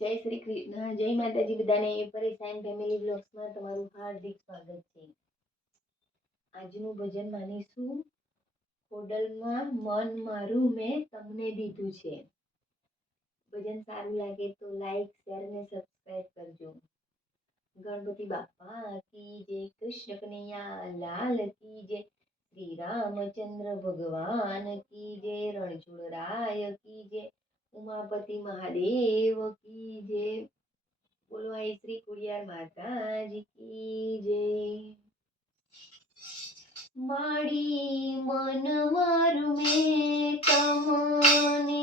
જય શ્રી કૃષ્ણ, જય માતાજી બધાને પરેશાન ફેમિલી બ્લોગ્સમાં તમારું હાર્દિક સ્વાગત છે. આજનું ભજન માનીશું. ખોડલમાં મન મારું મેં તમને દીધું છે. ભજન સારું લાગે તો લાઈક, શેર અને સબસ્ક્રાઈબ કરજો. ગણપતિ બાપા કી જય, કૃષ્ણ કનૈયા, લાલ કી જય, શ્રી રામચંદ્ર ભગવાન કી જય, રણછોડરાય કી જય ઉમાપતિ મહાદેવ કી જય. બોલવાય શ્રી કુડિયાર માતાજી કી જય. માડી મન મારું મેં તમને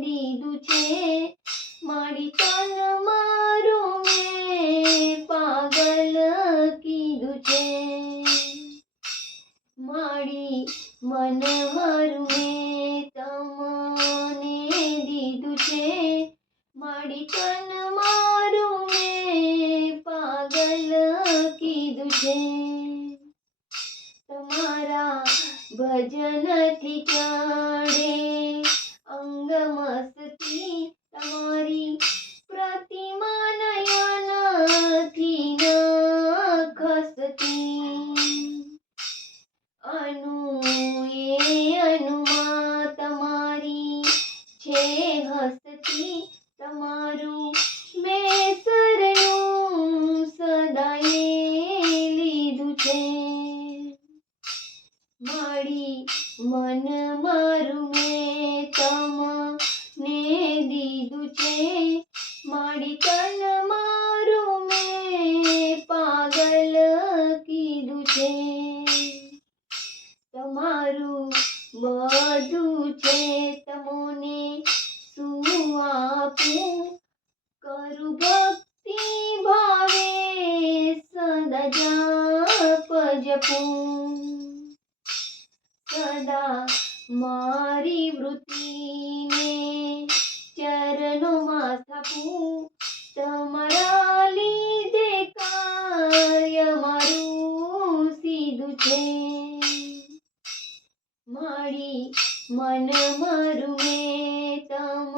દીધું છે. માડી તન મારું મેં પાગલ કીધું છે. માડી મન મારું મેં છે. માડી તન મારું મેં પાગલ કીધું છે. તમારા ભજનથી ચડે અંગ આપું કરું ભક્તિ ભાવે સદા જાપ જપું સદા મારી વૃત્તિને ચરણોમાં સ્થાપું તમારા લીધે કાર્ય મારું સીધું છે મારી મન મારું મેં તમને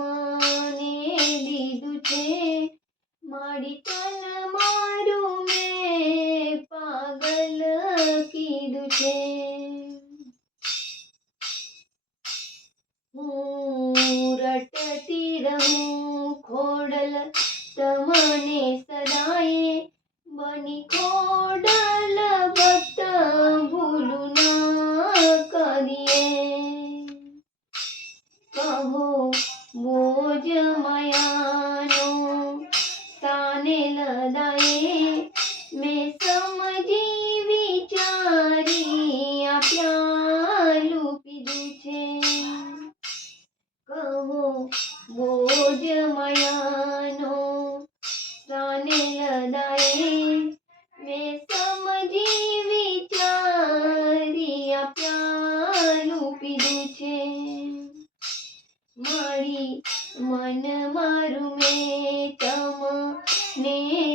મારી તન મારું મેં પાગલ કીધું છે હું રટતી રહું ખોડલ તમને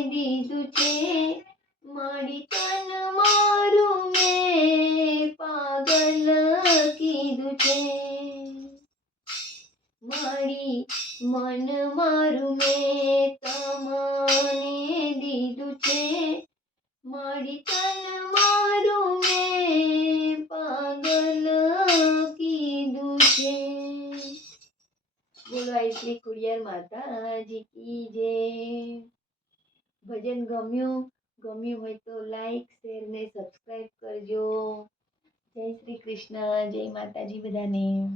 દીધું છે મારી તન મારું મેં પાગલ કીધું છે. મારી મન મારું મેં તમને દીધું છે. મારી તન મારું મેં પાગલ કીધું છે. બોલો શ્રી કુડિયાર માતાજી કી જય. ભજન ગમ્યું? ગમ્યું હોય તો લાઈક શેર ને સબસ્ક્રાઈબ કરજો. જય શ્રી કૃષ્ણ, જય માતાજી બધાને.